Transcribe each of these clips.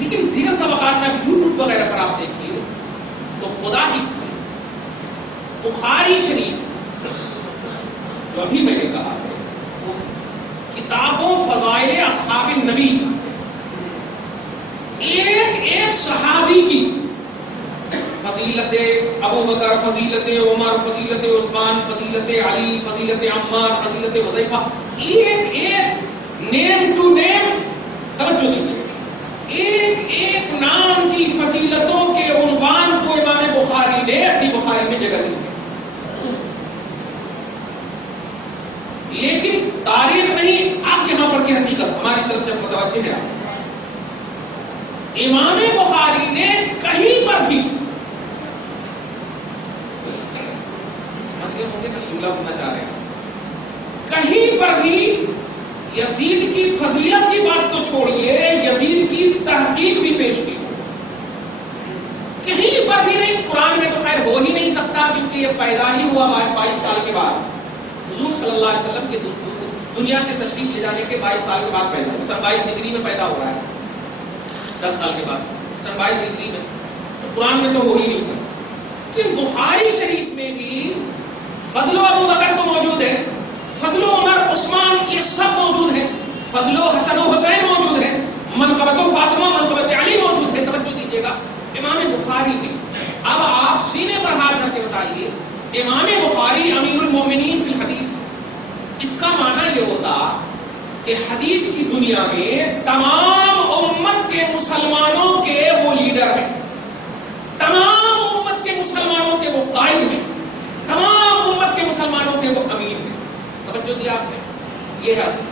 لیکن دیگر طبقات میں یوٹیوب وغیرہ پر آپ دیکھیے تو خدا کی قسم بخاری شریف جو ابھی میں نے کہا ہے وہ کتابوں فضائل اصحاب النبی ایک ایک صحابی کی فضیلت ابو بکر، فضیلت عمر، فضیلت عثمان، فضیلت علی، فضیلت عمار، فضیلت حذیفہ، ایک ایک نیم ٹو نیم توجہ دیجیے، ایک ایک نام کی فضیلتوں کے عنوان کو امام بخاری نے اپنی بخاری میں جگہ دی. لیکن تاریخ نہیں، آپ یہاں پر کی حقیقت ہماری طرف جب متوجہ ہے، امام بخاری نے کہیں پر بھی جملہ ہونا چاہ رہے ہیں، کہیں پر بھی یزید کی فضیلت کی بات تو چھوڑیے، یزید کی تحقیق بھی پیش کی ہو، کہیں پر بھی نہیں. قرآن میں تو خیر ہو ہی نہیں سکتا کیونکہ یہ پیدا ہی ہوا 22 سال کے بعد، حضور صلی اللہ علیہ وسلم کے دنیا سے تشریف لے جانے کے 22 سال کے بعد پیدا ہوا، سن 22 ہجری میں پیدا ہوا ہے، 10 سال کے بعد سن 22 ہجری میں، تو قرآن میں تو ہو ہی نہیں سکتا. لیکن بخاری شریف میں بھی فضل و ابو بکر تو موجود ہے، فضل و عمر، عثمان، یہ سب موجود ہیں، فضل و حسن و حسین موجود ہیں، منقبت و فاطمہ، منقبت علی موجود ہے. توجہ دیجیے گا امام بخاری میں. اب آپ سینے پر ہاتھ رکھ کے بتائیے امام بخاری امیر المومنین فی الحدیث، اس کا معنی یہ ہوتا کہ حدیث کی دنیا میں تمام امت کے مسلمانوں کے وہ لیڈر ہیں، تمام امت کے مسلمانوں کے وہ قائد ہیں، تمام امت کے مسلمانوں کے وہ امیر ہیں. توجہ دیا آپ نے، یہ ہے اصل.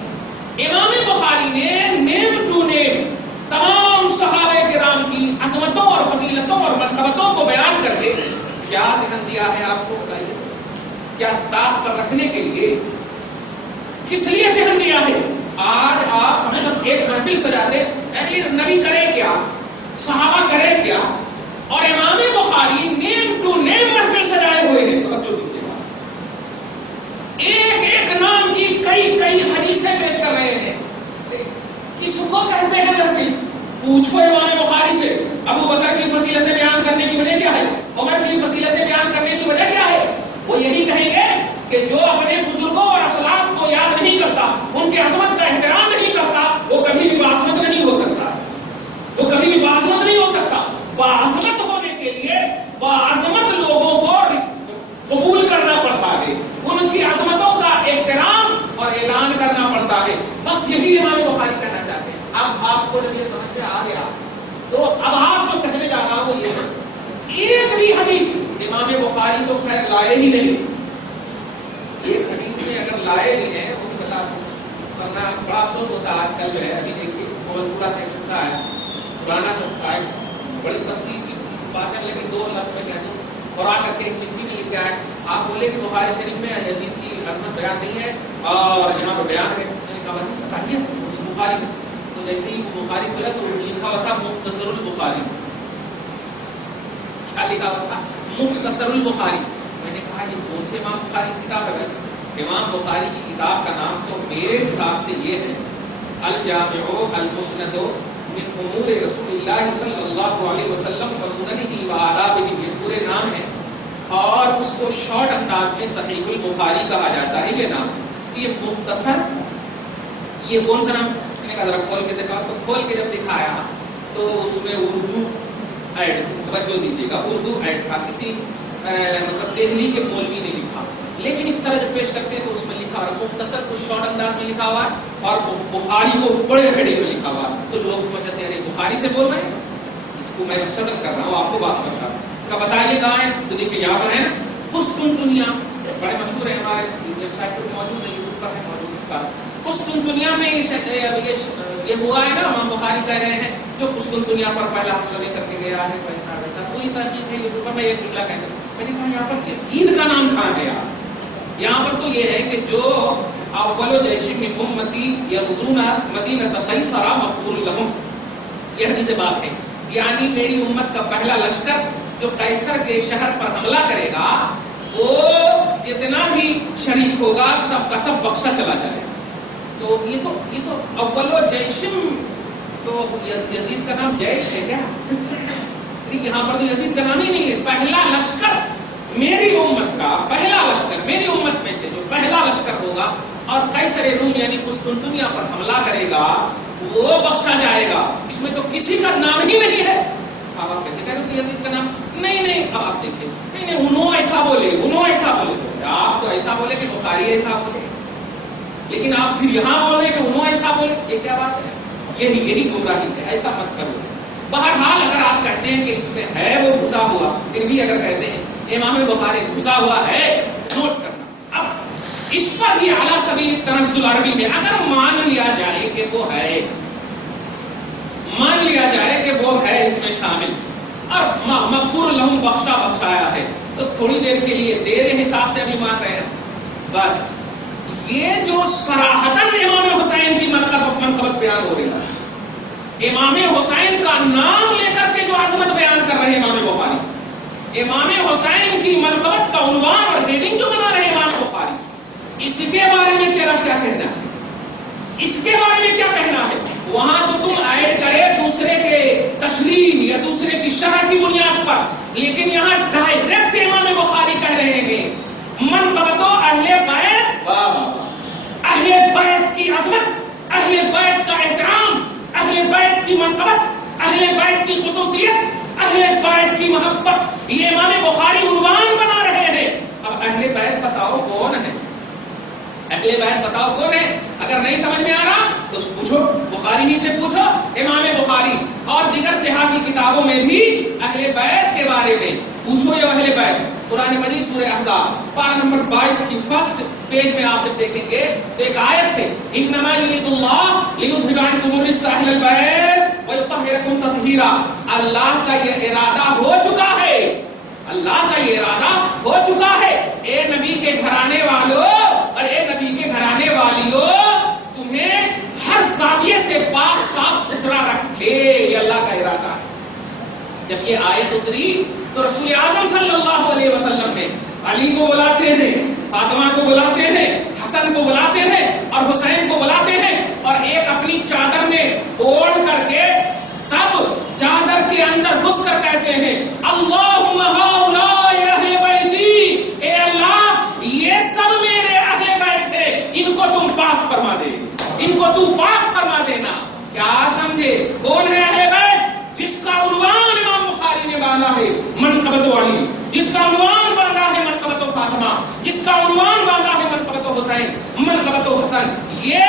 امام بخاری نے نیم ٹو نیم تمام صحابہ کرام کی عظمتوں اور فضیلتوں اور مرتبتوں کو بیان کر کے کیا ذہن دیا ہے آپ کو بتائیے، کیا طاق پر رکھنے کے لیے، کس لیے ذہن دیا ہے؟ آج آپ ہم سب ایک محفل سجاتے ہیں، نبی کرے کیا، صحابہ کرے کیا، اور امام بخاری نیم ٹو نیم محفل سجائے ہوئے ہیں. توجہ دیجیے گا، ایک ایک نام کی کئی حدیثیں پیش کر رہے ہیں. کس کو کہتے ہیں محفل؟ پوچھو امام بخاری سے ابو بکر کی فضیلتیں بیان کرنے کی وجہ کیا ہے، عمر کی فضیلتیں بیان کرنے کی وجہ کیا ہے؟ وہ یہی کہیں گے کہ جو اپنے بزرگوں اور اسلاف کو یاد نہیں کرتا، ان کے عظمت کا احترام نہیں کرتا، وہ کبھی بھی باعظمت نہیں ہو سکتا، وہ کبھی بھی باعظمت نہیں ہو سکتا. باعظمت ہونے کے لیے باعظمت لوگوں کو قبول کرنا پڑتا ہے، ان کی عظمتوں کا احترام اور اعلان کرنا پڑتا ہے. بس یہی امام بخاری کہنا چاہتے ہیں. اب آپ کو جب یہ سمجھ میں آ گیا تو اب آپ جو کہنے جا رہا وہ یہ ہے، ایک بھی حدیث امام بخاری تو خیر لائے ہی نہیں، ایک حدیث میں اگر لائے بھی ہیں وہ بھی بتا دوں، ورنہ بڑا افسوس ہوتا ہے. آج کل جو ہے ابھی دیکھیے پورا سیکشن سا ہے، پرانا سنستا ہے، بڑی تفصیل کی باتیں، لیکن 2 لفظ میں کہہ دوں اور آ کر کے ایک چٹھی میں لکھ کے آئے، آپ بولے کہ بخاری شریف میں یزید کی عظمت بیان نہیں ہے اور یہاں پہ بیان ہے. میں نے کہا بتائیے بخاری، تو جیسے ہی بخاری کھولا تو لکھا ہوا تھا مختصر البخاری. کیا لکھا ہوا تھا؟ مختصر البخاری. میں نے کہا یہ کون سے امام بخاری کی کتاب ہے بھائی؟ امام بخاری کی کتاب کا نام تو میرے حساب سے یہ ہے الجامع المسند من امور رسول اللہ صلی اللہ علیہ وسلم و سننہ و آدابہ، یہ پورے نام ہے، اور اس کو شارٹ انداز میں صحیح البخاری کہا جاتا ہے. یہ نام یہ مختصر، یہ کون سا نام؟ میں نے کہا ذرا کھول کے دکھا، تو کھول کے جب دکھایا تو اس میں اردو ایڈ، توجہ دیجیے گا، اردو ایڈ تھا، کسی مطلب دہلی کے مولوی نے لکھا. لیکن اس طرح جب پیش کرتے ہیں تو اس میں لکھا ہوا مختصر کو شارٹ انداز میں لکھا ہوا ہے اور بخاری کو بڑے ہیڈنگ میں لکھا ہوا ہے. تو لوگ سمجھتے ہیں بخاری سے بول رہے ہیں، اس کو میں صدر کر رہا ہوں، آپ کو بات کر رہا ہوں. بتائیے کہاں ہے؟ تو دیکھیے یہاں پر ہے نا، قسطن دنیا بڑے مشہور ہے، ہمارے ویب سائٹ پر موجود ہے، یوٹیوب پر ہے موجود. اس کا قسطن دنیا میں یہ ہوا ہے نا، امام بخاری کہہ رہے ہیں جو قسطن دنیا پر پہلا حملہ لے کر کے گیا ہے، ویسا ویسا پوری تحقیق ہے یوٹیوب پر. میں ایک جملہ کہتا ہوں، میں نے کہا یہاں پر یزید کا نام کہاں گیا؟ یہاں پر تو یہ ہے کہ جو اول جیش من امتی یغزون مدینہ قیصر مغفور لهم، یہ حدیث بات ہے، یعنی میری امت کا پہلا لشکر جو قیصر کے شہر پر حملہ کرے گا وہ جتنا بھی شریک ہوگا سب کا سب بخشا چلا جائے. تو یہ تو اول جیشم تو تو یزید کا نام جیش ہے کیا؟ یہاں پر تو یزید کا نام ہی نہیں ہے. پہلا لشکر میری امت کا، پہلا لشکر میری امت میں سے جو پہلا لشکر ہوگا اور قیصر روم یعنی قسطنطنیہ پر حملہ کرے گا وہ بخشا جائے گا. اس میں تو کسی کا نام ہی نہیں ہے. اب آپ کیسے کہہ رہے ہو کہ یزید کا نام نہیں. اب آپ دیکھیں نہیں انہوں ایسا بولے آپ تو ایسا بولے کہ بخاری ایسا بولے، لیکن آپ پھر یہاں بول رہے ہیں کہ انہوں ایسا بولے. یہ کیا بات ہے؟ یہی گمراہی ہے. ایسا مت کرو. بہرحال اگر آپ کہتے ہیں کہ اس میں ہے وہ گھسا ہوا، پھر بھی اگر کہتے ہیں امام بخاری گھسا ہوا ہے، نوٹ کرنا. اب اس پر بھی اعلیٰ سبیل التنزل عربی میں اگر مان لیا جائے کہ وہ ہے، مان لیا جائے کہ وہ ہے اس میں شامل اور مغفور لہم بخشایا ہے، تو تھوڑی دیر کے لیے دیر حساب سے ابھی مان رہے ہیں. بس یہ جو صراحتاً امام حسین کی منقبت بیان ہو رہی ہے، امام حسین کا نام لے کر کے جو عظمت بیان کر رہے ہیں امام بخاری، امام حسین کی منقبت کا عنوان اور ہیڈنگ جو بنا رہے ہیں امام بخاری، اس کے بارے میں تیرا کیا کہنا ہے؟ اس کے بارے میں کیا کہنا ہے؟ وہاں تو تم ایڈ کرے دوسرے کے تشریح یا دوسرے کی شرح کی بنیاد پر، لیکن یہاں ڈائریکٹ امام بخاری کہہ رہے ہیں منقبت اہل بیت، اہل بیت کی عظمت، اہل بیت کا احترام، اہل بیت کی منقبت، اہل بیت کی خصوصیت، اہل بیت کی محبت، یہ امام بخاری عنوان بنا رہے ہیں. اب اہل بیت بتاؤ کون ہے؟ اہل بیت بتاؤ کون ہے؟ اگر نہیں سمجھ میں آ رہا تو پوچھو، بخاری ہی سے پوچھو. امام بخاری اور دیگر صحاح کی کتابوں میں بھی اہل بیت کے بارے میں پوچھو. یہ اہل بیت قرآن مجید سورہ احزاب پارہ نمبر 22 کی فرسٹ پیج میں آپ جب دیکھیں گے تو ایک آیت ہے، انما یرید اللہ لیذھب عنکم الرجس اہل البیت ویطہرکم تطہیرا. اللہ کا یہ ارادہ ہو چکا ہے، اللہ کا یہ ارادہ ہو چکا ہے اے نبی کے گھرانے والوں اور اے نبی کے گھرانے والیوں، تمہیں ہر زاویے سے پاک صاف ستھرا رکھے. یہ اللہ کا ارادہ ہے. جب یہ آیت اتری تو رسول اعظم صلی اللہ علیہ وسلم نے علی کو بلاتے ہیں، فاطمہ کو بلاتے ہیں، حسن کو بلاتے ہیں اور حسین کو بلاتے ہیں، اور ایک اپنی چادر میں اوڑھ کر کے سب چادر کے اندر گھس کر کہتے ہیں اللہم ہؤلاء اہل بیتی، اے اللہ یہ سب میرے اہل بیت ہیں، ان کو تم پاک فرما دے، ان کو تو پاک فرما دینا. کیا سمجھے کون ہے اہل بیت؟ جس کا عنوان امام بخاری نے باندھا ہے منقبت علی، جس کا عنوان باندھا ہے منقبت فاطمہ، جس کا عنوان باندھا ہے منقبت حسین، منقبت حسن. یہ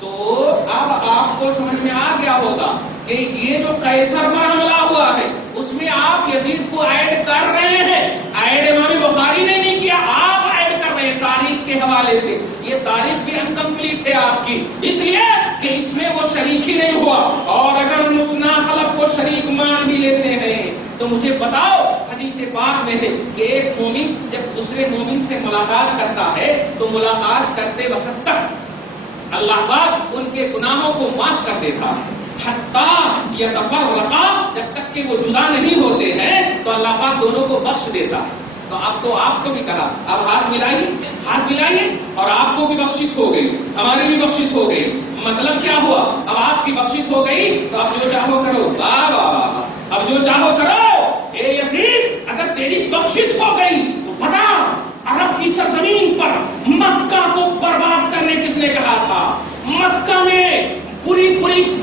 تو اب آپ کو سمجھ میں آ گیا ہوگا کہ یہ جو قیصر پر حملہ ہوا ہے اس میں آپ یزید کو ایڈ کر رہے ہیں. ایڈ امام بخاری نے نہیں کیا، آپ ایڈ کر رہے ہیں تاریخ کے حوالے سے. یہ تاریخ بھی انکمپلیٹ ہے آپ کی، اس لیے کہ اس میں وہ شریک ہی نہیں ہوا. اور اگر مسنا خلف کو شریک مان بھی لیتے ہیں تو مجھے بتاؤ، حدیث پاک میں ہے کہ ایک مومن جب دوسرے مومن سے ملاقات کرتا ہے تو ملاقات کرتے وقت تک اللہ پاک ان کے گناہوں کو معاف کر دیتا ہے، حتی یتفرقا، جب تک کہ وہ جدا نہیں ہوتے ہیں تو اللہ پاک دونوں کو بخش دیتا ہے. تو اب تو آپ کو بھی کہا اب ہاتھ ملائیے اور آپ کو بھی بخشش ہو گئی، ہماری بھی بخشش ہو گئی. مطلب کیا ہوا؟ اب آپ کی بخشش ہو گئی تو اب جو چاہو کرو. واہ واہ واہ، اب جو چاہو کرو. اے یزید اگر تیری بخشش ہو گئی تو بتا عرب کی سرزمین پر مکہ کو برباد کرنے کس نے کہا تھا؟ مکہ میں پوری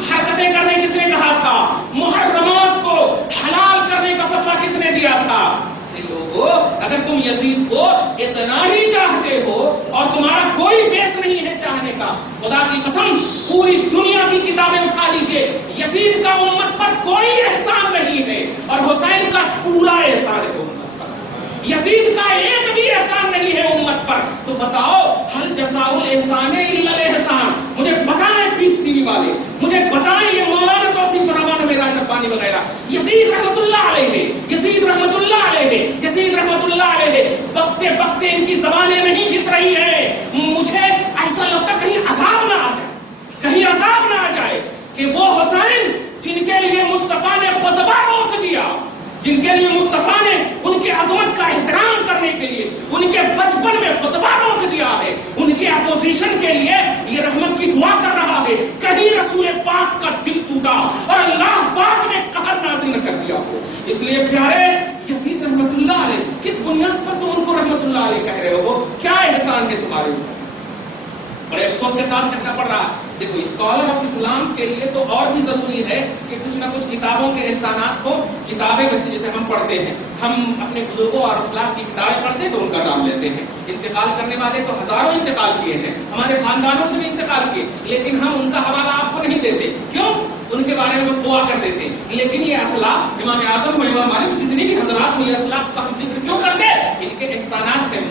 حرکتیں کرنے کس نے کہا تھا؟ محرمات کو حلال کرنے کا فتویٰ کس نے دیا تھا؟ لوگوں اگر تم یزید کو اتنا ہی چاہتے ہو اور تمہارا کوئی بیس نہیں ہے چاہنے کا، خدا کی قسم پوری دنیا کی کتابیں اٹھا لیجئے، یزید کا امت پر کوئی احسان نہیں ہے اور حسین کا پورا احسان ہے امت پر. یزید کا ایک بھی احسان نہیں ہے امت پر. تو بتاؤ ہل جزاء الاحسان الا الاحسان. مجھے بتائیں پیس ٹی وی والے، مجھے بتائیں یہ مولانا توصیف الرحمان میراج ربانی وغیرہ، یزید رحمت اللہ علیہ، یزید رحمت اللہ علیہ، یزید رحمت اللہ علیہ بکتے بکتے ان کی زبانیں نہیں کھس رہی ہیں. مجھے ایسا لگتا کہیں عذاب نہ آ جائے، کہیں عذاب نہ آ جائے کہ وہ حسین جن کے لیے مصطفیٰ نے خطبہ روک دیا، جن کے لیے مصطفیٰ نے ان کے عظمت کا احترام کرنے کے لیے ان کے بچپن میں خطبہ روک دیا ہے، ان کے اپوزیشن کے لیے یہ رحمت کی دعا کر رہا ہے. کہیں رسول پاک کا دل ٹوٹا اس کے ساتھ کرنا پڑ رہا ہے. دیکھو اسکالر آف اسلام کے لیے تو اور بھی ضروری ہے کہ کچھ نہ کچھ کتابوں کے احسانات کو کتابیں جیسے ہم پڑھتے ہیں, ہم اپنے بزرگوں اور اسلاف کی کتابیں پڑھتے ہیں تو ان کا نام لیتے ہیں. انتقال کرنے والے تو ہزاروں انتقال کیے ہیں, ہمارے خاندانوں سے بھی انتقال کیے, لیکن ہم ان کا حوالہ آپ کو نہیں دیتے. کیوں؟ ان کے بارے میں بس دعا کر دیتے. لیکن یہ اسلاف امام اعظم و امام مالک جتنی بھی حضرات ہوئی اسلاف کا ہم ذکر کیوں کرتے؟ ان کے احسانات ہیں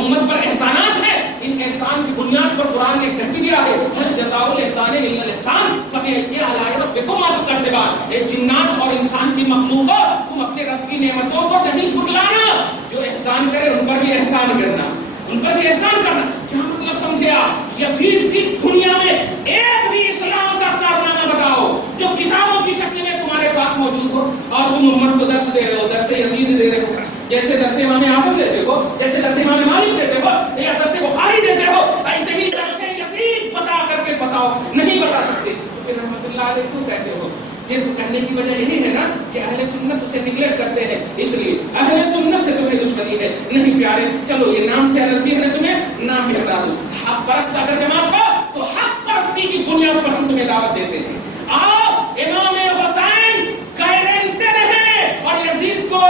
امت پر احسانات ہیں. ان احسان کی بنیاد پر قرآن نے کہہ بھی دیا ہے هل جزاء الاحسان الا الاحسان فبأي آلاء ربكما تكذبان. اے جنات اور انسان کی مخلوقوں, تم اپنے رب کی نعمتوں کو نہیں جھٹلانا, جو احسان کرے ان پر بھی احسان کرنا, ان پر بھی احسان کرنا. کیا مطلب سمجھے آپ؟ یزید کی دنیا میں ایک بھی اسلام کا کارنامہ بتاؤ جو کتابوں کی شکل میں تمہارے پاس موجود ہو اور تم امت کو درس دے رہے ہو, درس یزید دے رہے ہو, جیسے درس امام اعظم دیتے ہو, جیسے درس امام مالک دیتے ہو, یا درس بخاری دیتے ہو, ایسے ہی درس یزید بتا کر کے بتاؤ. نہیں بتا سکتے تو پھر رحمت اللہ علیہ کیوں کہتے ہو؟ صرف کہنے کی وجہ یہی ہے نا کہ اہل سنت اسے نگلیکٹ کرتے ہیں, اس لیے اہل سنت سے تمہیں دشمنی ہے. نہیں پیارے, چلو یہ نام سے الرجی ہے نا, تمہیں نام بھی ہٹا دو. حق پرست اگر جماعت ہو تو حق پرستی کی بنیاد پر ہم تمہیں دعوت دیتے ہیں. آپ امام حسین گارنٹیڈ ہے اور یزید کو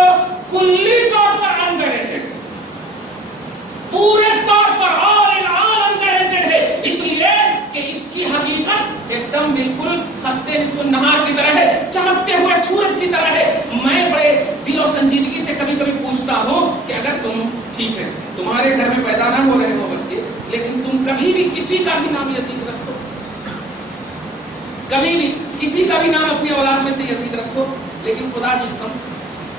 کلی طور پر انگارنٹیڈ, پورے طور پر آل ان آل انگارنٹیڈ ہے, اس لیے کہ اس کی حقیقت ایک دم بالکل خط نصف النہار کی طرح ہے, چمکتے ہوئے سورج کی طرح ہے. میں بڑے دل و سنجیدگی سے کبھی کبھی پوچھتا ہوں کہ اگر تم ٹھیک ہے تمہارے گھر میں پیدا نہ ہو رہے ہو بچے, لیکن تم کبھی بھی کسی کا بھی نام یزید رکھو, کبھی بھی کسی کا بھی نام اپنی اولاد میں سے یزید رکھو, لیکن خدا کی قسم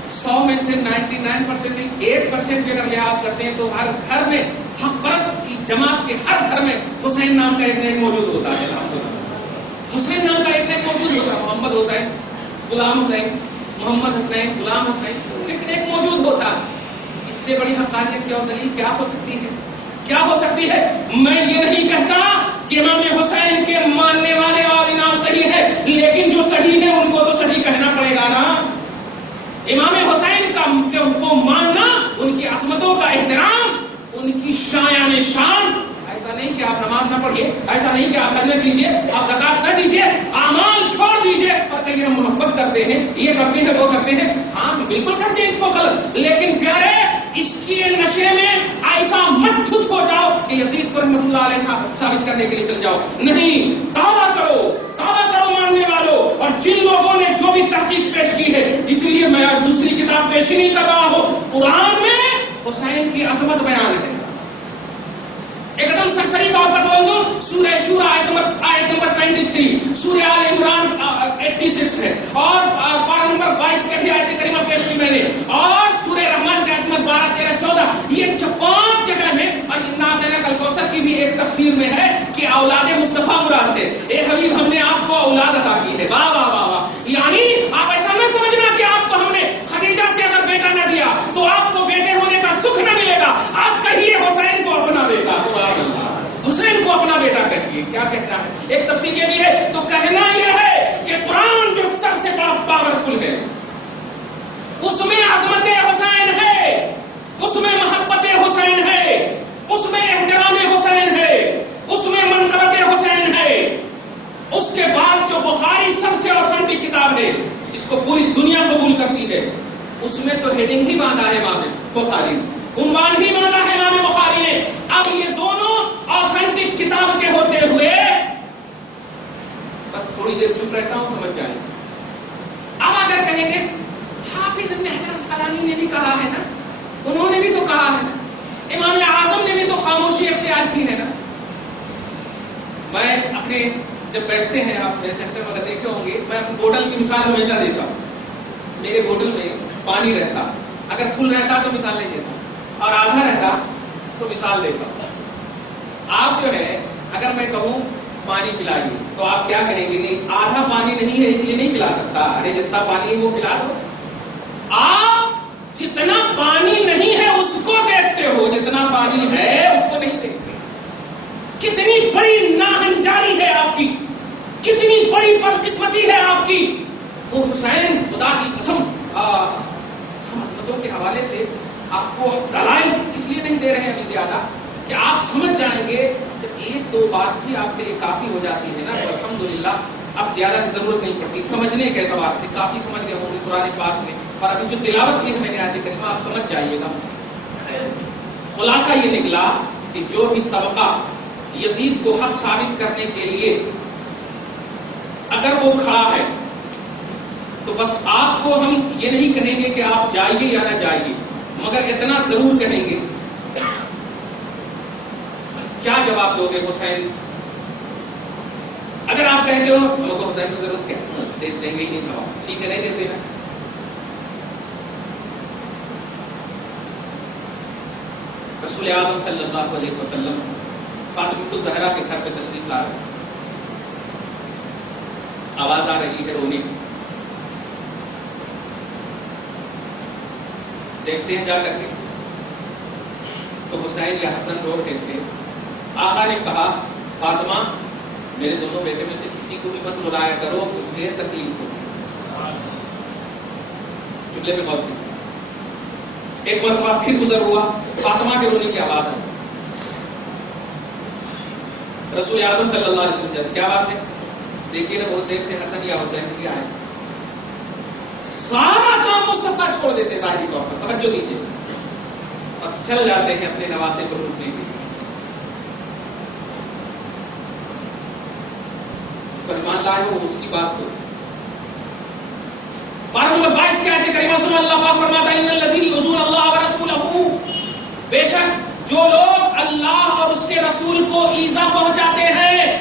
100 میں سے 99% نہیں 1% بھی اگر لحاظ کرتے ہیں تو ہر گھر میں حق پرست کی جماعت کے ہر گھر میں حسین نام کا ایک نام موجود ہوتا ہے. حسین نام کا ایک نام موجود ہوتا ہے, محمد حسین, غلام حسین, محمد حسین, غلام حسین, لیکن ایک موجود ہوتا ہے. اس سے بڑی حقانیت کیا دلیل کیا ہو سکتی ہے؟ کیا ہو سکتی ہے؟ میں یہ نہیں کہتا کہ امام حسین کے ماننے والے اور انعام صحیح ہے, لیکن جو صحیح ہے ان کو تو صحیح کہنا پڑے گا نا. امام حسین کو ماننا, ان کی عظمتوں کا احترام, ان کی شایان شان. ایسا نہیں کہ آپ نماز نہ پڑھیے, ایسا نہیں کہ آپ حج نہ کیجیے, آپ زکات نہ دیجیے, اعمال چھوڑ دیجیے اور کہیں ہم محبت کرتے ہیں, یہ کرتے ہیں, وہ کرتے ہیں. ہاں بالکل کرتے ہیں اس کو غلط, لیکن پیارے اس کی نشے میں ایسا مت دھت ہو جاؤ کہ یزید کو رحمت اللہ علیہ ثابت کرنے کے لیے چل جاؤ. نہیں, توبہ کرو ماننے والوں. اور جن لوگوں نے جو بھی تحقیق پیش کی ہے, اس لیے میں آج دوسری کتاب پیش نہیں کر رہا ہوں, قرآن میں حسین کی عظمت بیان ہے. ایک دم سرسری طور پر بول دوں, سورہ شورا آیت نمبر 23, سورہ آل عمران 86 ہے, اور پارہ نمبر 22 کے بھی آیت کریمہ پیش کی میں نے, اور سورہ رحمان کے آیت نمبر 12, 13, 14, یہ 5 جگہ میں, اور انا اعطیناک الکوثر کی بھی ایک تفسیر میں ہے کہ اولاد مصطفیٰ مراد ہے. اے حبیب ہم نے آپ کو اولاد عطا کی ہے. واہ واہ واہ واہ. یعنی آپ ایسا نہ سمجھنا کہ آپ کو ہم نے خدیجہ سے اگر بیٹا نہ دیا تو آپ کو بیٹے ہونے کا سکھ نہ ملے گا. آپ کہیے حسین کو اپنا بیٹا, حسین کو اپنا بیٹا کہیے. کیا کہنا ہے؟ ایک تفسیر یہ بھی ہے. تو کہنا یہ ہے کہ قرآن جو سب سے بڑا پاورفل ہے, اس میں عظمت حسین ہے, اس میں محبت حسین ہے, اس میں احترام حسین ہے, اس میں منقبت حسین ہے. اس کے بعد جو بخاری سب سے اوتھینٹک کتاب ہے, اس کو پوری دنیا قبول کرتی ہے, اس میں تو ہیڈنگ ہی باندھا ہے امام بخاری, عنوان ہی باندھا ہے امام بخاری نے. اب یہ دونوں اوتھینٹک کتاب کے ہوتے ہوئے بس تھوڑی دیر چپ رہتا ہوں, سمجھ جائیں. اب اگر کہیں گے حافظ ابن حجر اسقلانی نے بھی کہا ہے نا, انہوں نے بھی تو کہا ہے نا, امام اعظم نے بھی تو خاموشی اختیار کی ہے نا. میں اپنے جب بیٹھتے ہیں, آپ میرے سینٹر میں دیکھے ہوں گے, میں اپنے بوٹل کی مثال ہمیشہ دیتا ہوں. میرے بوٹل میں پانی رہتا, اگر فل رہتا تو مثال نہیں دیتا, اور آدھا رہتا تو مثال دیتا ہوں. آپ جو ہے اگر میں کہوں پانی پلائیے تو آپ کیا کریں گے؟ نہیں, آدھا پانی نہیں ہے اس لیے نہیں پلا سکتا, ارے جتنا پانی ہے وہ پلا دو. آپ جتنا پانی نہیں ہے اس کو دیکھتے ہو, جتنا پانی ہے اس کو نہیں دیکھتے. کتنی بڑی ناہنجاری ہے آپ کی, کتنی بڑی بدقسمتی ہے آپ کی. وہ حسین خدا کی قسم, ہم عظمتوں کے حوالے سے آپ کو دلائل اس لیے نہیں دے رہے ہیں ابھی زیادہ کہ آپ سمجھ جائیں گے کہ ایک دو بات بھی آپ کے لیے کافی ہو جاتی ہے نا تو الحمدللہ اب زیادہ کی ضرورت نہیں پڑتی. سمجھنے کے اعتبار سے کافی سمجھ گئے ہوں گے قرآن پاک میں, اور ابھی جو تلاوت کی ہے میں نے آیت کریمہ آپ سمجھ جائیے گا. خلاصہ یہ نکلا کہ جو بھی طبقہ یزید کو حق ثابت کرنے کے لیے اگر وہ کھڑا ہے تو بس آپ کو ہم یہ نہیں کہیں گے کہ آپ جائیے یا نہ جائیے, مگر اتنا ضرور کہیں گے. کیا جواب دو گے حسین؟ اگر آپ کہتے ہو ہم کو حسین کی ضرورت کیا, دیں گے ہی نہیں جواب, ٹھیک ہے نہیں دیتے ہیں. رسول اعظم صلی اللہ علیہ وسلم فاطمہ الزہرا کے گھر پہ تشریف لا رہے, آواز آ رہی ہے رونے کی. دیکھتے ہیں جا کر کے تو حسین یا حسن رو رہے تھے. آقا نے کہا فاطمہ میرے دونوں بیٹے میں سے کسی کو بھی مت رلایا کرو, کچھ دیر تکلیف ہوتی. جملے پہ غور کریں. ایک مرتبہ پھر گزر ہوا, فاطمہ کے رونے کی آواز آئی. رسول اعظم صلی اللہ علیہ وسلم کیا بات ہے, دیکھیے نا بہت دیر سے حسن یا حسین بھی آئے. سارا کام مصطفیٰ چھوڑ دیتے ظاہری طور پر, توجہ دیجیے, اب چل جاتے ہیں اپنے نواسے کو لوٹنے کے لیے. فرمان لائے ہو اس کی بات کو. 22 کی آیت کریمہ سن اللہ پاک فرماتا ہے ان الذین یؤذون اللہ ورسولہ, بے شک جو لوگ اللہ اور اس کے رسول کو ایذا پہنچاتے ہیں.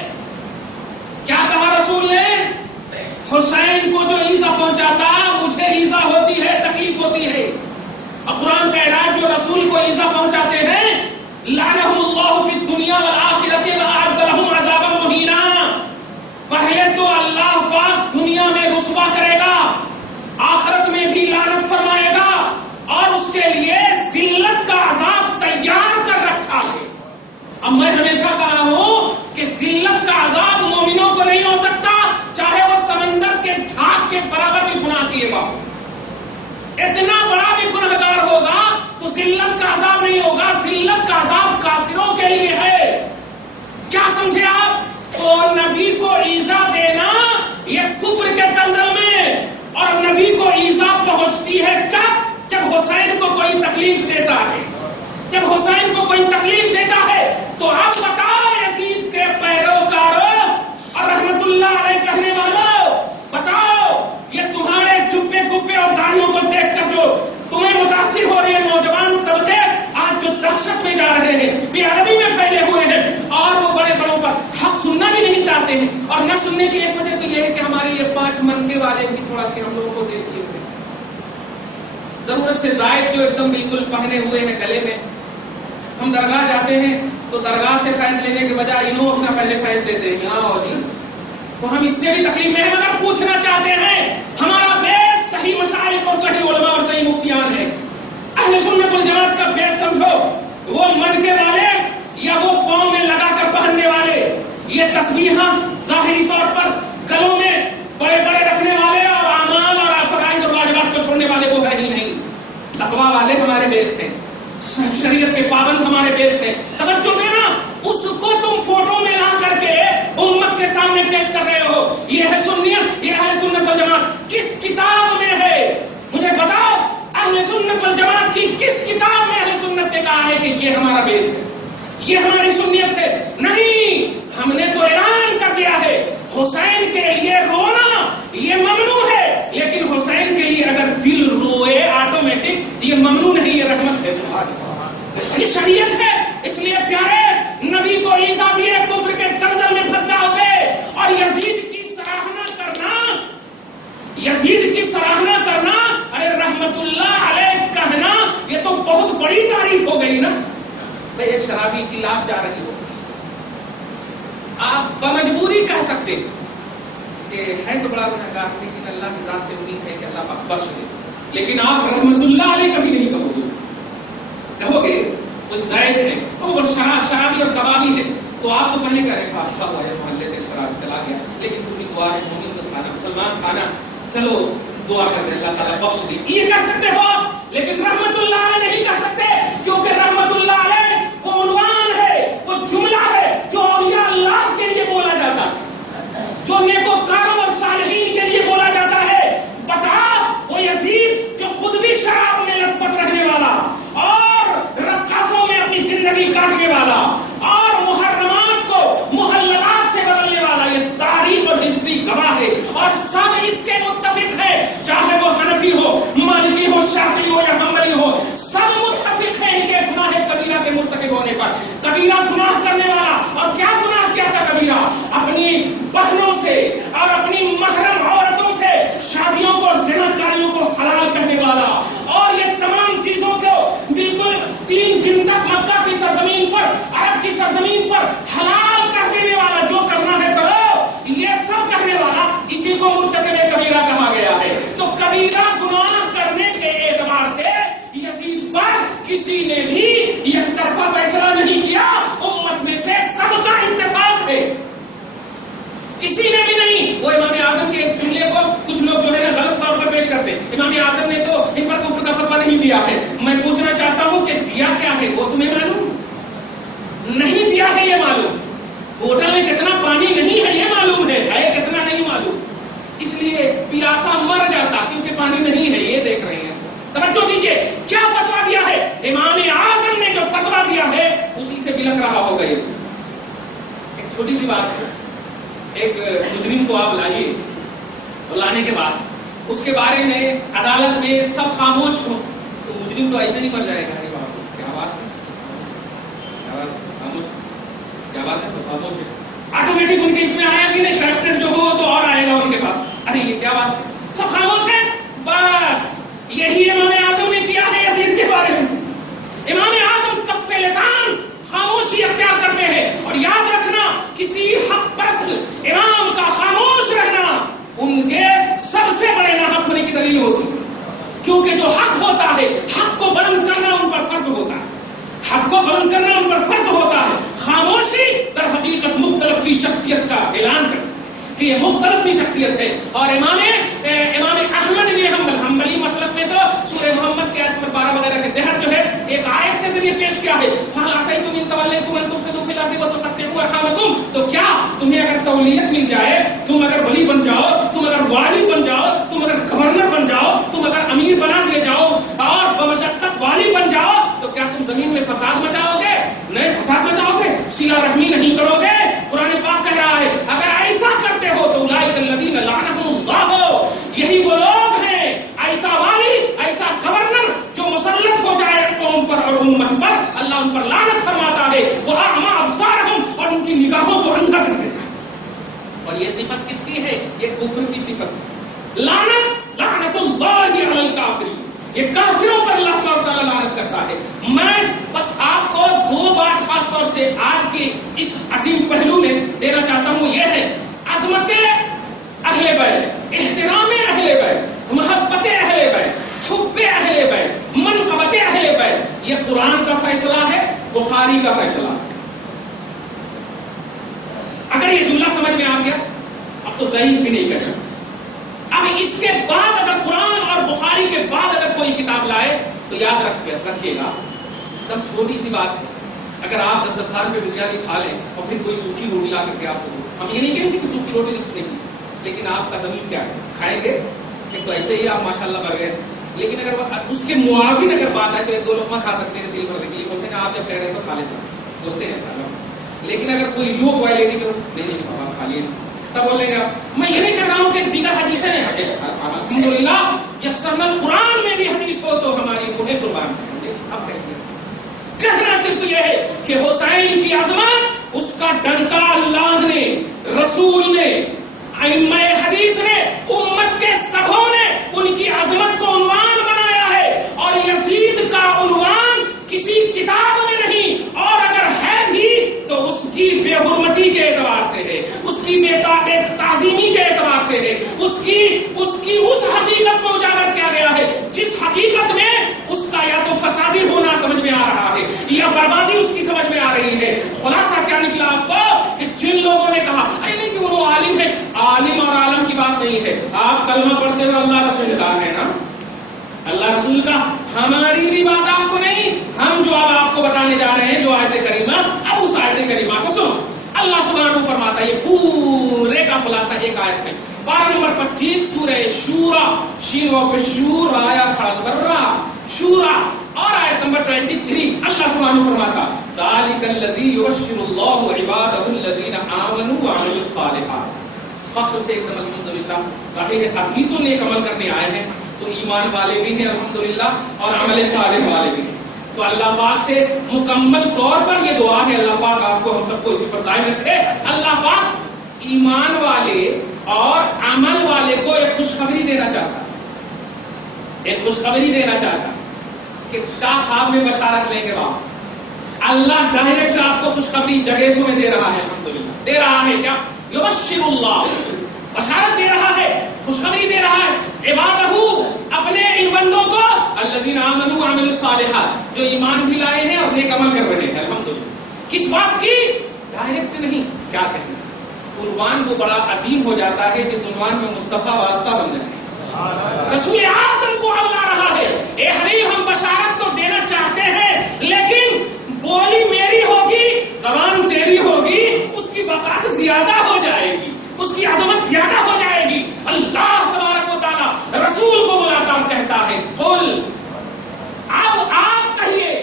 کیا کہا رسول نے؟ حسین کو جو ایذا پہنچاتا مجھے ایذا ہوتی ہے, تکلیف ہوتی ہے. اور قرآن کا اعراض جو رسول کو ایذا پہنچاتے ہیں لعنہم اللہ فی الدنیا والآخرۃ وأعد لہم عذابا مہینا. پہلے تو اللہ پاک دنیا میں رسوا کرے گا, آخرت میں بھی لعنت فرمائے گا, اور اس کے لیے ذلت کا عذاب تیار کر رکھا ہے. اب میں ہمیشہ کہا ہوں کہ ذلت کا عذاب مومنوں کو نہیں ہو سکتا, چاہے وہ سمندر کے جھاگ کے برابر بھی گناہ کیے گا. اتنا بڑا بھی گنہگار ہوگا تو ذلت کا عذاب نہیں ہوگا. ذلت کا عذاب کافروں کے لیے ہے. کیا سمجھے آپ؟ تو نبی کو ایذا دینا یہ کفر کے تندر میں, اور نبی کو ایذا پہنچتی ہے کب؟ جب حسین کو کوئی تکلیف دیتا ہے. جب حسین کو کوئی تکلیف دیتا ہے تو آپ بتاؤ یزید کے پیروکاروں اور رحمت اللہ علیہ کہنے والوں, بتاؤ یہ تمہارے چپے کپے اور داڑھیوں کو دیکھ کر جو تمہیں متاثر ہو رہے ہیں نوجوان طبقے, آج جو دہشت میں جا رہے ہیں, بے ادبی میں پھیلے ہوئے ہیں, اور وہ بڑے بڑوں پر حق سننا بھی نہیں چاہتے ہیں. اور نہ سننے کی ایک وجہ تو یہ ہے کہ ہمارے یہ 5 منکے والے بھی تھوڑا سی ہم لوگوں کو دیر کیے ہوئے, ضرورت سے زائد جو ایک دم بالکل پہنے ہوئے ہیں گلے میں. ہم درگاہ جاتے ہیں تو درگاہ سے فیض لینے کے بجائے انہوں اپنا پہلے فیض دیتے ہیں یہاں اور جی, تو ہم اس سے بھی تکلیف میں مگر پوچھنا چاہتے ہیں. ہمارا بیس صحیح مشائخ اور صحیح علماء اور صحیح مفتیان ہے. اہل سنت والجماعت کا بیس سمجھو, وہ منکے والے یا وہ پاؤں میں لگا کر پہننے والے, یہ تسبیحاں ظاہری طور پر گلوں میں بڑے بڑے رکھنے والے اور اعمال اور فرائض اور واجبات کو چھوڑنے والے وہ ہے ہی نہیں. تقویٰ والے ہمارے بیس ہیں, شریعت کے پابند ہمارے بیس ہیں. توجہ دینا, اس کو تم فوٹو میں لا کر کے امت کے سامنے پیش کر رہے ہو. یہ ہے سنیت, یہ اہل سنت والجماعت. کس کتاب میں ہے مجھے بتاؤ, اہل سنت والجماعت کی کس کتاب میں اہل سنت نے کہا ہے کہ یہ ہمارا بیس ہے, یہ ہماری سنیت ہے؟ نہیں, ہم نے تو اعلان کر دیا ہے حسین کے لیے رونا یہ ممنوع ہے, لیکن حسین کے لیے اگر دل روئے آٹومیٹک یہ ممنوع نہیں, یہ رحمت ہے, یہ شریعت ہے. اس لیے پیارے نبی کو ایذا دیے کفر کے دلدل میں پھنس جاؤ گے. اور یزید کی سراہنا کرنا, یزید کی سراہنا کرنا, ارے رحمت اللہ علیہ کہنا, یہ تو بہت بڑی تعریف ہو گئی نا. بھائی ایک شرابی کی لاش جا رہی ہو, آپ بمجبوری کہہ سکتے کہ ہے تو بڑا گنہگار, لیکن اللہ کی ذات سے امید ہے کہ اللہ پاک بخش دے, لیکن آپ رحمت اللہ علیہ کبھی نہیں کہو گے. کہو گے وہ زائد ہے, وہ شرابی اور کبابی ہے, تو آپ تو پہلے کہہ رہے ہیں اچھا ہوا ہے محلے سے شرابی چلا گیا, لیکن پوری دعا ہے مومن کا کھانا, مسلمان کھانا, چلو دعا کرتے اللہ تعالیٰ بخش دے. یہ کہہ سکتے ہو آپ, لیکن رحمت اللہ علیہ نہیں کہہ سکتے, کیونکہ رحمت اللہ علیہ وہ عنوان ہے, وہ جملہ ہے جو کیا ہے یہ معلوم, بوتل میں کتنا پانی نہیں ہے یہ معلوم ہے کتنا نہیں معلوم. اس لیے پیاسا مر جاتا کیونکہ پانی نہیں ہے. یہ دیکھ رہے ہیں, توجہ دیجیے کیا فتوا دیا ہے امام اعظم نے. جو فتوا دیا ہے اسی سے بلک رہا ہوگا. یہ ایک چھوٹی سی بات ہے, ایک مجرم کو آپ لائیے, اور لانے کے بعد اس کے بارے میں عدالت میں سب خاموش ہوں, تو مجرم تو ایسے نہیں مر جائے گا. ارے باپ کیا بات ہے, کیا بات ہے, سب خاموش ہے. آٹومیٹک ان کے اس میں آیا کہ نہیں, کریکٹر جو ہو تو اور آئے گا ان کے پاس. ارے یہ کیا بات, سب خاموش ہے. بس یہی امام اعظم نے کیا ہے یزید کے بارے میں. امام اعظم کف لسان خاموشی اختیار کرتے ہیں. اور یاد رکھنا کسی حق پرست امام کا خاموش رہنا ان کے سب سے بڑے ناحق ہونے کی دلیل ہوتی ہے. کیونکہ جو حق ہوتا ہے حق کو بلند کرنا ان پر فرض ہوتا ہے, حق کو بلند کرنا ان پر فرض ہوتا ہے. خاموشی در حقیقت مختلف فی شخصیت کا اعلان کرتا کہ یہ مختلف فی شخصیت ہے. اور امام احمد بن حنبلی مسلک میں تو سورہ محمد کے آیت نمبر 12 وغیرہ کے تحت جو ہے ایک آیت کے ذریعے پیش کیا ہے, فَهَلْ عَصَيْتُمْ إِن تَوَلَّيْتُمْ أَن تُفْسِدُوا فِي الْأَرْضِ وَتُقَطِّعُوا أَرْحَامَكُمْ. تو کیا تمہیں اگر تولیت مل جائے, تم اگر ولی بن جاؤ, تم اگر والی بن جاؤ, تم اگر گورنر بن جاؤ, تم اگر امیر بنا دیے جاؤ اور بمشقت والی بن جاؤ, تو کیا تم زمین میں فساد مچاؤ گے؟ نہیں, فساد مچاؤ گے, صلہ رحمی نہیں کرو گے. قرآن پاک کہہ رہا ہے اگر ایسا کرتے ہو تو اولئک الذین لعنہم اللہ, یہی وہ لوگ ہیں, ایسا والی, ایسا گورنر جو مسلط ہو جائے قوم پر اور امت پر, اللہ ان پر لعنت فرماتا ہے. وَأَعْمَى أَبْصَارَهُمْ, اور ان کی نگاہوں کو اندھا کر دیتا ہے. اور یہ صفت کس کی ہے؟ یہ کفر کی صفت ہے. لعنت اللہ علی الکافرین, یہ کافروں پر اللہ تعالیٰ لعنت کرتا ہے. میں بس آپ کو دو بات خاص طور سے آج کے اس عظیم پہلو میں دینا چاہتا ہوں. یہ ہے عظمت اہل بیت, احترام اہل بیت, محبت اہل بیت, حب اہل بیت, منقبت اہل بیت. یہ قرآن کا فیصلہ ہے, بخاری کا فیصلہ ہے. اگر یہ جملہ سمجھ میں آ گیا اب تو ضعیف بھی نہیں کہہ سکتے. اب اس کے بعد اگر قرآن اور بخاری کے بعد اگر کوئی کتاب لائے تو یاد رکھیے گا, ایک دم چھوٹی سی بات ہے, اگر آپ دسترخوان پہ بریانی کھا لیں اور پھر کوئی سوکھی روٹی لا کر کے آپ کو, ہم یہ نہیں کہیں گے کہ سوکھی روٹی رزق نہیں, لیکن آپ کا زمین کیا ہے, کھائیں گے کہ تو ایسے ہی آپ ماشاءاللہ بھر گئے. لیکن اگر اس کے معاون اگر بات آئے تو ایک دو لقمہ کھا سکتے ہیں دل بھرنے کے لیے, بولتے ہیں آپ جب کہہ رہے تو کھا لیتے بولتے ہیں. لیکن اگر کوئی لو کوالٹی کرو, نہیں بابا کھا لیے, تب بولیں گے میں یہ نہیں کہہ رہا ہوں کہ دیگر حدیثیں الحمدللہ یسرنا القرآن میں بھی حدیث ہو تو ہماری انہیں قربان کریں. اب کہنا صرف یہ ہے کہ حسین کی عظمت, اس کا ڈنکا اللہ نے, رسول نے, ائمہ حدیث نے, امت کے سبھوں نے ان کی عظمت کو عنوان بنایا ہے. اور یزید کا عنوان کسی کتاب میں نہیں, اور اگر ہے بھی تو اس کی بے حرمتی کے اعتبار سے ہے, اس کی بے تعظیمی کے اعتبار سے ہے, اس کی اس حقیقت کو اجاگر کیا گیا ہے جس حقیقت میں اس کا یا تو فسادی ہونا سمجھ میں آ رہا ہے یا بربادی اس کی سمجھ میں آ رہی ہے. خلاصہ کیا نکلا آپ کو کہ جن لوگوں نے کہا ارے نہیں کہ وہ عالم ہے, عالم اور عالم کی بات نہیں ہے. آپ کلمہ پڑھتے ہوئے اللہ رسول کا ہے نا, اللہ رسول کا, ہماری بھی بات آپ کو نہیں. ہم جو اب آپ کو بتانے جا رہے ہیں جو آیت کریمہ, اب اس آیت کریمہ کو سنو. اللہ سبحانہ فرماتا ہے, یہ پورے کا خلاصہ ایک آیت میں, 12 نمبر 25 سورہ شورا, شین و شور آیا کھڑا برا شورا, اور آیت نمبر 23 اللہ سبحانہ فرماتا ذالک الذی یبشر اللہ عبادہ الذین آمنوا وعملوا الصالحات. فخر سے ایک دم الحمدللہ, ظاہر ہے ابھی تو نیک عمل کرنے آئے ہیں تو ایمان والے بھی ہیں الحمدللہ اور عمل صالح والے بھی ہیں. تو اللہ پاک سے مکمل طور پر یہ دعا ہے, اللہ پاک آپ کو ہم سب کو اسی پر قائم رکھے. اللہ پاک ایمان والے اور عمل والے کو ایک خوشخبری دینا چاہتا ہے, ایک خوشخبری دینا چاہتا ہے کہ کیا خواب میں بشارت لیں گے بعد. اللہ ڈائریکٹ آپ کو خوشخبری جگیسوں میں دے رہا ہے, الحمدللہ دے رہا ہے. کیا یبشر اللہ, بشارت دے رہا ہے, خوشخبری دے رہا ہے عبادہ, اپنے ان بندوں کو, الذین آمنوا وعملوا الصالحات, جو ایمان بھی لائے ہیں اور نیک عمل کر رہے ہیں الحمدللہ. کس بات کی؟ ڈائریکٹ نہیں, کیا کہنا, عنوان وہ بڑا عظیم ہو جاتا ہے جس عنوان میں مصطفیٰ واسطہ بن جائے. رسول اعظم کو اب لا رہا ہے, اے حبیب ہم بشارت تو دینا چاہتے ہیں لیکن بولی میری ہوگی, زبان وقت زیادہ ہو جائے گی، اس کی عظمت زیادہ ہو جائے گی. اللہ تبارک و تعالیٰ رسول کو بلاتا کہتا ہے قل، اب آپ کہیے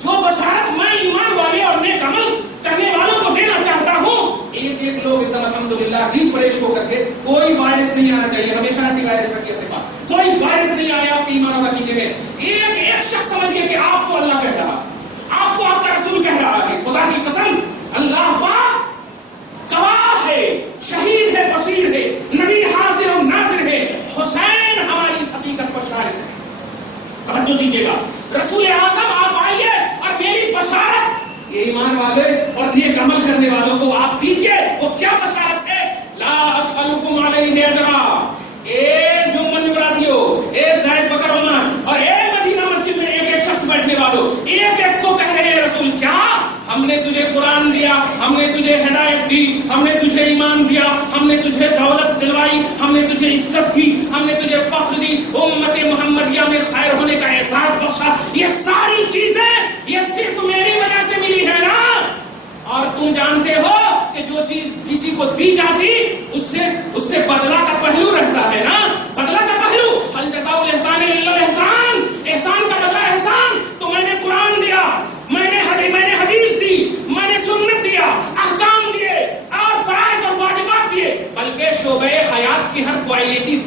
جو بشارت میں ایمان والے اور نیک عمل کرنے والوں کو دینا چاہتا ہوں. ایک لوگ ایک دم الحمدللہ ریفریش ہو کر کے، کوئی وائرس نہیں آنا چاہیے، ہمیشہ اینٹی وائرس رکھیے اپنے پاس، کوئی وائرس نہیں آیا آپ کے ایمان اور عقیدے میں. ایک شخص سمجھیے کہ آپ کو اللہ کہہ رہا، آپ کو آپ کا رسول کہہ رہا ہے. خدا کی قسم اللہ پاک گواہ ہے، شہید ہے، بصیر ہے، نبی حاضر و ناظر ہے. حسین ہماری اس حقیقت پر شاہد ہے. توجہ دیجیے گا، رسول اعظم آپ آئیے اور میری بشارت یہ ایمان والے اور نیک عمل کرنے والوں کو آپ دیجیے. وہ کیا بشارت ہے؟ لا اسألکم علیہ اجرا. اے جو منوراتیو، اے زید بکر عمر اور اے مدینہ مسجد میں ایک شخص بیٹھنے والوں، ایک کو کہہ رہے ہیں رسول کیا؟ ہم نے تجھے قرآن دیا، ہم نے تجھے ہدایت دی، ہم نے تجھے ایمان دیا، ہم نے تجھے دولت دلوائی، ہم نے تجھے عزت دی، ہم نے تجھے فخر دی، امت محمدیہ میں خیر ہونے کا احساس بخشا. یہ ساری چیزیں یہ صرف میری وجہ سے ملی ہے نا. اور تم جانتے ہو کہ جو چیز کسی کو دی جاتی اس سے بدلہ کا پہلو رہتا ہے نا. بدلہ کا پہلو، هل جزاء الاحسان الا الاحسان، احسان کا بدلہ احسان. تو میں نے قرآن دیا، میں نے حدیث دی، میں نے سنت دیا، احکام دیے اور فرائض اور واجبات دیے، بلکہ شعبہ حیات کی ہر کوالٹی،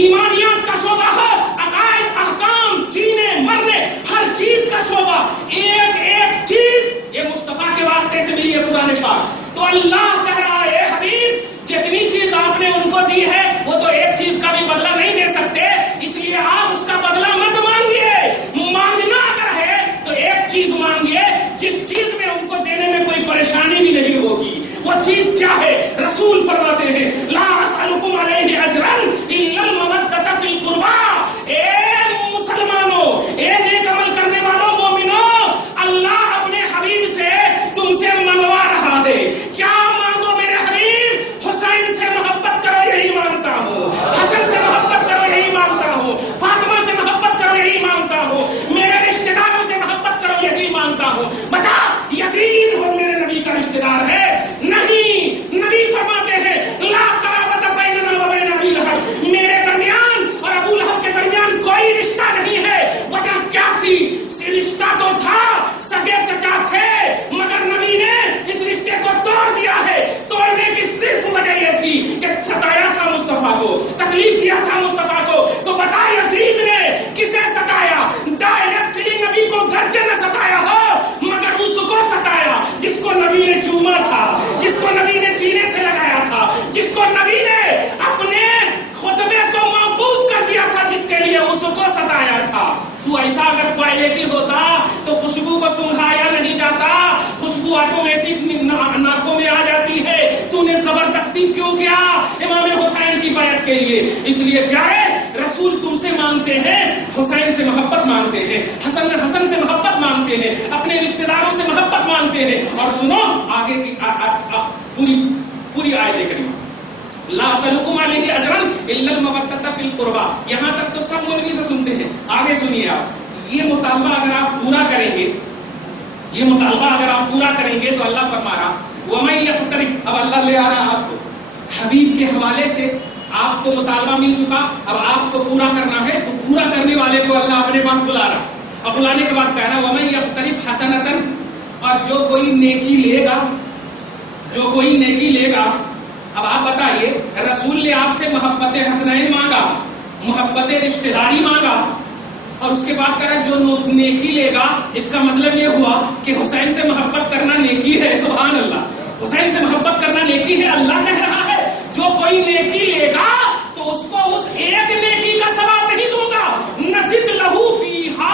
ایمانیات کا شعبہ ہو، عقائد، احکام، جینے مرنے، ہر چیز کا شعبہ، ایک چیز یہ مصطفیٰ کے واسطے سے ملی ہے قرآن پاک. تو اللہ کہہ رہا ہے حبیب جتنی چیز آپ نے ان کو دی ہے وہ تو ایک چیز کا بھی بدلہ نہیں دے سکتے، اس لیے آپ اس کا بدلہ مت مانگیے. مانگنا اگر ہے تو ایک چیز مانگیے جس چیز میں ان کو دینے میں کوئی پریشانی بھی نہیں ہوگی. وہ چیز کیا ہے؟ رسول فرماتے ہیں لا اسألکم علیہ اجرا الا المودۃ فی القربى. اے مسلمانوں، اے نیک عمل کرنے والوں، مومنوں، اللہ اپنے حبیب سے تم سے منگوا رہا ہے. کیا مانگو میرے حبیب؟ حسین سے محبت کرو یہی مانگتا ہوں، حسن سے محبت کرو یہی مانگتا ہوں، فاطمہ سے محبت کرو یہی مانگتا ہوں، میرے رشتہ داروں سے محبت کرو یہی مانگتا ہوں. بتا یزید ہو میرے نبی کا رشتہ دار ہے؟ نہیں. نبی فرماتے ہیں لا قرابۃ بیننا و بین ابی لہب، میرے درمیان اور ابو لہب کے درمیان کوئی رشتہ نہیں ہے. وجہ کیا تھی؟ رشتہ تو تھا، سگے چچا تھے، مگر نبی نے اس رشتے کو توڑ دیا ہے. توڑنے کی صرف وجہ یہ تھی کہ ستایا تھا مصطفیٰ کو، تکلیف دیا تھا مصطفیٰ کو. تو بتا یزید نے کسے ستایا؟ ڈائریکٹلی نبی کو گرچہ نہ ستایا ہو مگر اس کو ستایا جس کو نبی نے چوما تھا، جس کو نبی نے سینے سے لگایا تھا، جس کو نبی نے اپنے خطبے کو موقوف کر دیا تھا، جس کے لیے اس کو ستایا تھا. تو ایسا اگر کوالٹی ہوتا تو خوشبو کو سنگھایا نہیں جاتا، خوشبو آٹومیٹک ناکوں میں آ جاتی ہے. تو نے زبردستی کیوں کیا امام حسین کی بیعت کے لیے؟ اس لیے پیارے رسول تم سے مانگتے ہیں، حسین سے محبت مانگتے ہیں، حسن سے محبت مانگتے ہیں، اپنے رشتہ داروں سے محبت مانگتے ہیں. اور سنو آگے کی پوری آیت کریمہ، لا اسألکم علیہ اجرا الا المودۃ فی القربى. یہاں تک تو سب مولوی سے سنتے ہیں. آگے سنیے آپ، یہ مطالبہ اگر آپ پورا کریں گے، یہ مطالبہ اگر آپ پورا کریں گے تو اللہ فرما رہا وَمَن يَقْتَرِفْ. اب اللہ لے آ رہا آپ کو حبیب کے حوالے سے، آپ کو مطالبہ مل چکا، اب آپ کو پورا کرنا ہے. تو پورا کرنے والے کو اللہ اپنے پاس بلا رہا. اب بلانے کے بعد کہہ رہا وَمَن يَقْتَرِفْ حَسَنَةً، اور جو کوئی نیکی لے گا، جو کوئی نیکی لے گا. اب آپ بتائیے رسول نے آپ سے محبت حسنین مانگا، محبت رشتہ داری مانگا، اور اس کے بعد کہا جو نیکی لے گا. اس کا مطلب یہ ہوا کہ حسین سے محبت کرنا نیکی ہے. سبحان اللہ، حسین سے محبت کرنا نیکی ہے. اللہ کہہ رہا ہے جو کوئی نیکی لے گا تو اس کو اس ایک نیکی کا ثواب نہیں دوں گا، نزد لہو فیہا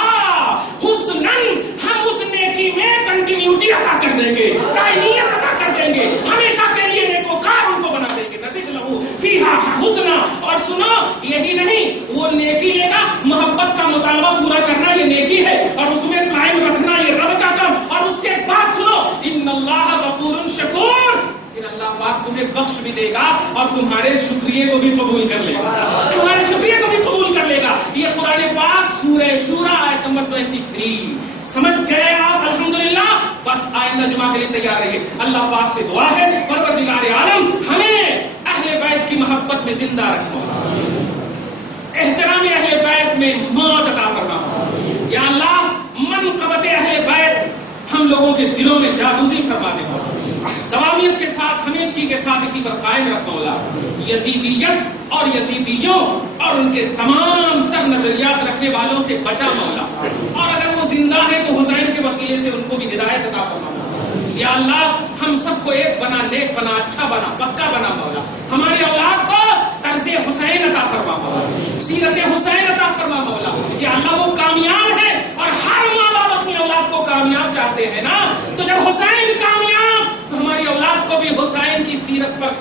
حسنن، ہم اس نیکی میں کنٹینیوٹی عطا کر دیں گے، دائمیت عطا کر دیں گے، ہمیشہ کے لیے نیکوکار ان کو بنا دیں گے. نزد لہو فیہا حسنا. اور سنو یہی نہیں، وہ نیکی لے گا، محبت کا مطالبہ پورا کرنا یہ نیکی ہے، اور اس میں قائم رکھنا یہ رب کا کام. اور اس کے بعد سنو ان اللہ غفور شکور، پھر اللہ پاک تمہیں بخش بھی دے گا اور تمہارے شکریہ کو بھی قبول کر لے گا، تمہارے شکریہ کو بھی قبول کر لے گا. یہ قرآن پاک سورہ شورى آیت نمبر نمبر 23 سمجھ گئے آپ؟ الحمدللہ. بس آئندہ جمعہ کے لیے تیار رہیے. اللہ پاک سے دعا ہے پروردگار عالم ہمیں اہل بیت کی محبت میں زندہ رکھو، احترام اہل بیت میں موت عطا فرما. یا اللہ منقبت اہل بیت ہم لوگوں کے دلوں میں جاگوزی فرما دے. دوامیت کے ساتھ ہمیشگی کے ساتھ اسی پر قائم رکھ مولا. یزیدیت اور یزیدیوں اور ان کے تمام تر نظریات رکھنے والوں سے بچا مولا. اور اگر وہ زندہ ہے تو حسین کے وسیلے سے ان کو بھی ہدایت عطا فرما. یا اللہ ہم سب کو ایک بنا، نیک بنا، اچھا بنا، پکا بنا مولا. ہماری اولاد کو طرز حسین عطا فرما مولا، سیرت حسین عطا فرما مولا. یا اللہ وہ کامیاب ہے اور ہر ماں باپ اپنی اولاد کو کامیاب چاہتے ہیں نا. تو جب حسین کامیاب تو ہماری اولاد کو بھی حسین کی سیرت پر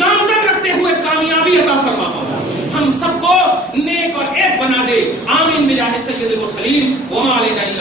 گامزن رکھتے ہوئے کامیابی عطا فرما مولا. ہم سب کو نیک اور ایک بنا دے. آمین بجاہ سید المرسلین وما علینا